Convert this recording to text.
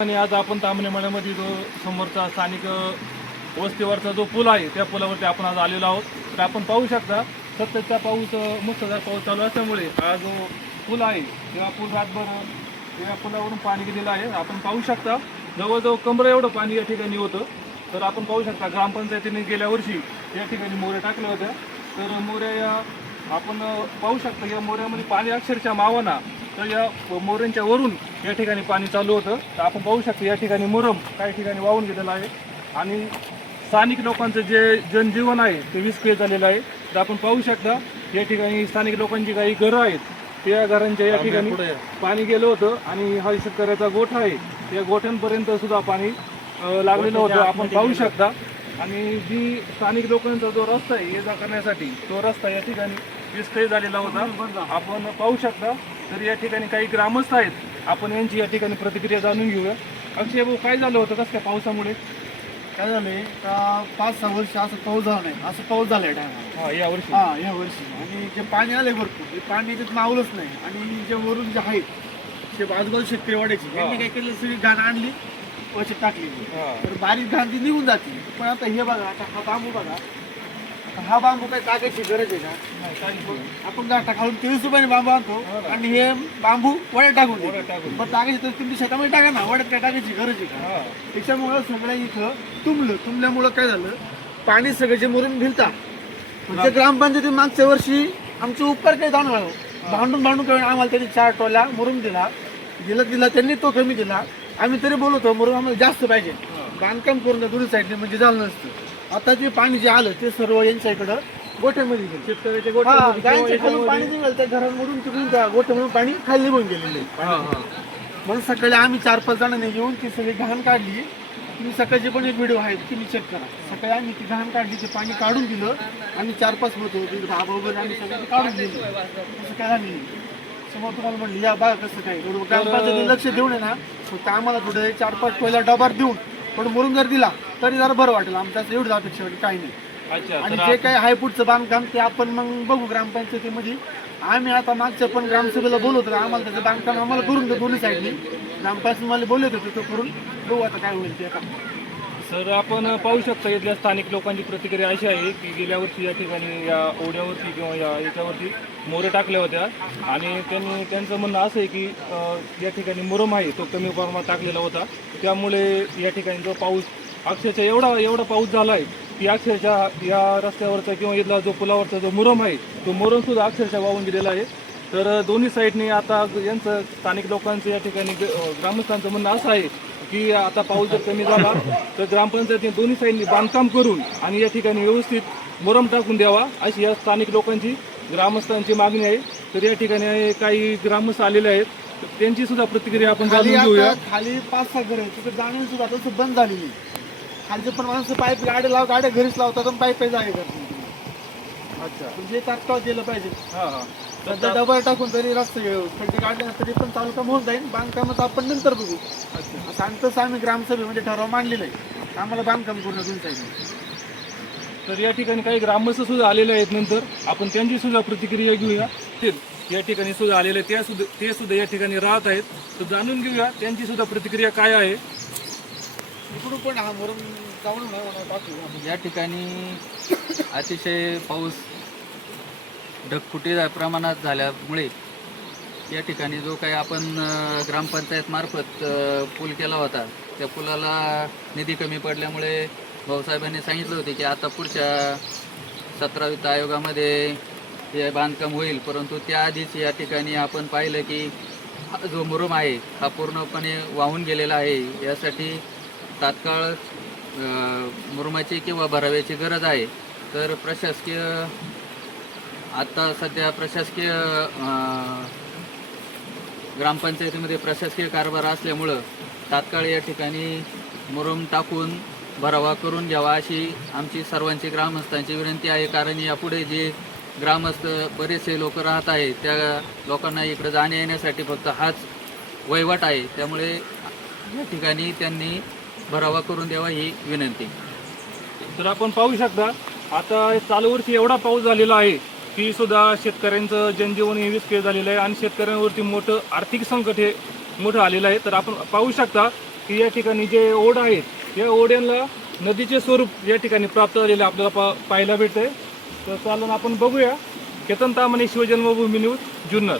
आणि आज आपण तांबणेमाळ्यामध्ये जो समोरचा स्थानिक वस्तीवरचा जो पूल आहे त्या पुलावरती आपण आज आलेलो आहोत. तर आपण पाहू शकता सततचा पाऊस मुसळधार पाऊस चालू असल्यामुळे हा जो पूल आहे तेव्हा पूल रातभर या पुलावरून पाणी गेलेलं आहे. आपण पाहू शकता जवळजवळ कमरे एवढं पाणी या ठिकाणी होतं. तर आपण पाहू शकता ग्रामपंचायतीने गेल्या वर्षी या ठिकाणी मोऱ्या टाकल्या होत्या. तर मोऱ्या या आपण पाहू शकता या मोऱ्यामध्ये पाणी अक्षरशः मावाना. तर या मोऱ्यांच्या वरून या ठिकाणी पाणी चालू होतं. तर आपण पाहू शकतो या ठिकाणी मुरम काही ठिकाणी वाहून गेलेलं आहे आणि स्थानिक लोकांचं जे जनजीवन आहे ते विस्कळीत झालेलं आहे. तर आपण पाहू शकता या ठिकाणी स्थानिक लोकांची काही घरं आहेत त्या घरांच्या या ठिकाणी पाणी गेलं होतं आणि हा शेतकऱ्याचा गोठा आहे त्या गोठ्यांपर्यंत सुद्धा पाणी लागलेलं होतं आपण पाहू शकता. आणि जी स्थानिक लोकांचा जो रस्ता आहे ये जा करण्यासाठी तो रस्ता या ठिकाणी विस्कळीत झालेला होता आपण पाहू शकता. तर या ठिकाणी काही ग्रामस्थ आहेत आपण यांची या ठिकाणी प्रतिक्रिया जाणून घेऊया. अक्षय भाऊ काय झालं होतं कसं काय पावसामुळे? काय झालंय का 5-6 वर्ष असं पाऊस झाला नाही, असं पाऊस झालाय टायमाला. या वर्षी या वर्षी आणि जे पाणी आलंय भरपूर ते पाणी त्यात मावलंच नाही. आणि जे वरून जे आहेत ते आजूबाजू शेतकरी वाढायचे त्यांनी काय केलं सगळी घाण आणली वर्षात टाकलेली. तर बारीक घाण ती निघून जाते. पण आता हे बघा आता हा बांबू बघा हा बांबू काय टाकायची गरज आहे का? आपण गाठा खाऊन 23 रुपयाने बांबू आणतो आणि हे बांबू वड्यात टाकून पण टाकायची तर तुमच्या शेतामध्ये टाका ना. वड्यात काय टाकायची गरज आहे का? त्याच्यामुळं सगळ्या इथं तुंबल्यामुळं काय झालं पाणी सगळं जे मुरून भिलता म्हणजे ग्रामपंचायती मागच्या वर्षी आमचे उपकार काही जाणवलं भांडून करून आम्हाला त्यांनी 4 टोल्या मुरुम दिला त्यांनी तो कमी दिला. आम्ही तरी बोलतो मुरुम आम्हाला जास्त पाहिजे बांधकाम पूर्ण दोन्ही साईडने म्हणजे झालं नसतं. आता जे पाणी जे आलं ते सर्व यांच्या इकडं गोठ्यामध्ये गेलं. शेतकऱ्याच्या खालून पाणी निघालं त्या घरांमधून तिकडून त्या गोठ्यामधून पाणी खाली निघून गेलेलं आहे. म्हणून सकाळी आम्ही 4-5 जणांनी येऊन ती सगळी घाण काढली. तुम्ही सकाळची पण एक व्हिडिओ आहे तुम्ही चेक करा. सकाळी आम्ही ती घाण काढली ते पाणी काढून दिलं आणि 4-5 मत होते धाबा वगैरे आम्ही सगळं काढून दिलं. असं काय झालं समोर तुम्हाला म्हणलं या बघा कसं काय ग्रामपंचायतीने लक्ष देऊन आहे ना फक्त आम्हाला थोडं 4-5 पहिला डबार देऊन पण मुरुम जर दिला तरी जरा बरं वाटेल. आमच्या एवढं अपेक्षा होती काही नाही. आणि जे काही आहे पुढचं बांधकाम ते आपण मग बघू ग्रामपंचायतीमध्ये. आम्ही आता मागच्या पण ग्रामसभेला बोलवतो आम्हाला त्याचं बांधकाम आम्हाला करून दे दोन्ही साईडनी. ग्रामपंचायत मला बोलवत होते तो करून बघू आता काय होईल ते. सर आपण पाहू शकता इथल्या स्थानिक लोकांची प्रतिक्रिया अशी आहे की गेल्या वर्षी या ठिकाणी या ओढ्यावरती किंवा याच्यावरती मोरे टाकल्या होत्या आणि त्यांचं म्हणणं असं आहे की या ठिकाणी मुरुम आहे तो कमी प्रमाणात टाकलेला होता. त्यामुळे या ठिकाणी जो पाऊस अक्षरशः एवढा पाऊस झाला आहे की अक्षरशः या रस्त्यावरचा किंवा इथला जो पुलावरचा जो मुरुम आहे तो मुरुमसुद्धा अक्षरशः वाहून गेलेला आहे. तर दोन्ही साईडने आता यांचं स्थानिक लोकांचं या ठिकाणी ग्रामस्थांचं म्हणणं असं आहे की आता पाऊस जर कमी झाला तर ग्रामपंचायतीने दोन्ही साईडनी बांधकाम करून आणि या ठिकाणी व्यवस्थित मुरुम टाकून द्यावा अशी या स्थानिक लोकांची ग्रामस्थांची मागणी आहे. तर या ठिकाणी काही ग्रामस्थ आलेले आहेत तर त्यांची सुद्धा प्रतिक्रिया आपण जाणून घेऊया. खाली 5-6 घर आहे तिथे जाणे सुद्धा तसं बंद झालेली. खालचे पण माणसं पाईप गाड्या घरीच लावतात आणि पाईप आहे करतात. अच्छा म्हणजे तात्काळ केलं पाहिजे. सध्या डबल टाकून तरी रस्ते खड्डे काढले तरी पण चालू काम होऊन जाईल. बांधकामाचं आपण नंतर बघू. सांगतच आम्ही ग्रामसभेमध्ये ठराव मांडलेलं आहे आम्हाला बांधकाम पूर्ण दोन साईड. तर या ठिकाणी काही ग्रामस्थ सुद्धा आलेले आहेत नंतर आपण त्यांची सुद्धा प्रतिक्रिया घेऊया. या ठिकाणी सुद्धा आलेले ते सुद्धा या ठिकाणी राहत आहेत. तर जाणून घेऊया त्यांची सुद्धा प्रतिक्रिया काय आहे. इकडून पण हा मुरुम जाऊन टाकू. या ठिकाणी अतिशय पाऊस ढगफुटी प्रमाणात झाल्यामुळे या ठिकाणी जो काही आपण ग्रामपंचायत मार्फत पूल केला होता त्या पुलाला निधी कमी पडल्यामुळे भाऊसाहेबांनी सांगितलं होते की आता पुढच्या 17 वित्त आयोगामध्ये हे बांधकाम होईल. परंतु त्याआधीच या ठिकाणी आपण पाहिलं की हा जो मुरुम आहे हा पूर्णपणे वाहून गेलेला आहे. यासाठी तात्काळ मुरुमाची किंवा भराव्याची गरज आहे. तर प्रशासकीय आता सध्या प्रशासकीय ग्रामपंचायतीमध्ये प्रशासकीय कारभार असल्यामुळं तात्काळ या ठिकाणी मुरुम टाकून भरावा करून घ्यावा अशी आमची सर्वांची ग्रामस्थांची विनंती आहे. कारण यापुढे जे ग्रामस्थ बरेचसे लोक राहत आहेत त्या लोकांना इकडं जाण्या येण्यासाठी फक्त हाच वहिवाट आहे. त्यामुळे या ठिकाणी त्यांनी भरावा करून द्यावा ही विनंती. तर आपण पाहू शकता आता चालू वर्षी एवढा पाऊस झालेला आहे की सुद्धा शेतकऱ्यांचं जनजीवन हे विस्कळीत झालेलं आहे आणि शेतकऱ्यांवरती मोठं आर्थिक संकट हे मोठं आलेलं आहे. तर आपण पाहू शकता की या ठिकाणी जे ओढ आहेत या ओढ्यांना नदीचे स्वरूप या ठिकाणी प्राप्त झालेले आपल्याला पाहायला भेटते. तर चालून आपण बघूया. केतन तामाणे, शिवजन्मभूमी न्यूज, जुन्नर.